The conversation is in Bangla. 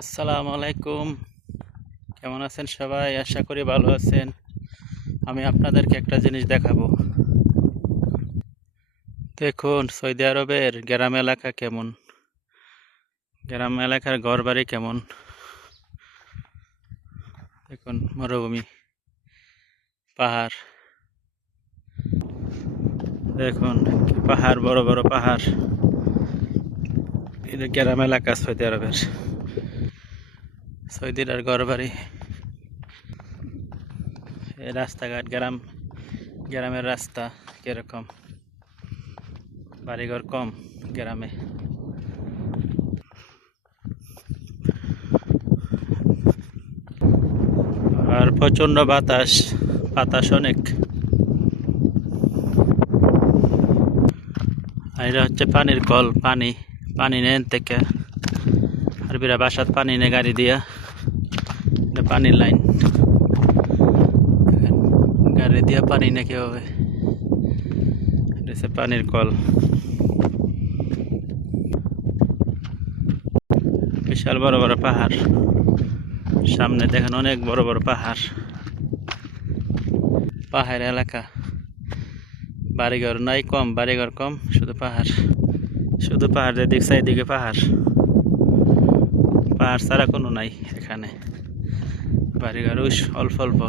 আসসালামু আলাইকুম। কেমন আছেন সবাই? আশা করি ভালো আছেন। আমি আপনাদেরকে একটা জিনিস দেখাবো। দেখুন সৌদি আরবের গ্রাম এলাকা কেমন, গ্রাম এলাকার ঘরবাড়ি কেমন। দেখুন মরুভূমি, পাহাড়, দেখুন পাহাড়, বড় বড় পাহাড়। এটা গ্রাম এলাকা সৌদি আরবের, সৌদির আর ঘরবাড়ি। এই রাস্তাঘাট, গ্রামের রাস্তা কিরকম, বাড়িঘর কম গ্রামে। আর প্রচন্ড বাতাস, বাতাস অনেক। আর এটা হচ্ছে পানির কল, পানি নেন থেকে আর বিরা বাসাত পানি নে গাড়ি দিয়া। এটা পানির লাইন, গাড়ি দিয়া পানি নে কিভাবে। এটা হচ্ছে পানির কল। বিশাল বড় বড় পাহাড়, সামনে দেখেন অনেক বড় বড় পাহাড়, পাহাড় এলাকা। বাড়িঘর নাই, কম বাড়িঘর কম, শুধু পাহাড়, শুধু পাহাড়। এদিক সাইদিকে পাহাড়, পাহাড় ছাড়া কোনো নাই এখানে। বাড়িঘর অল্প অল্প।